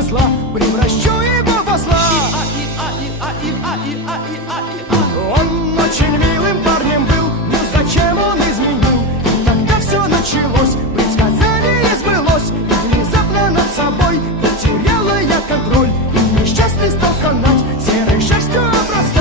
со зла, превращу его в осла. Он очень милым парнем был, но зачем он изменил? И тогда все началось, предсказание сбылось, и внезапно над собой потеряла я контроль, и несчастный стал канать, серой шерстью обрастать.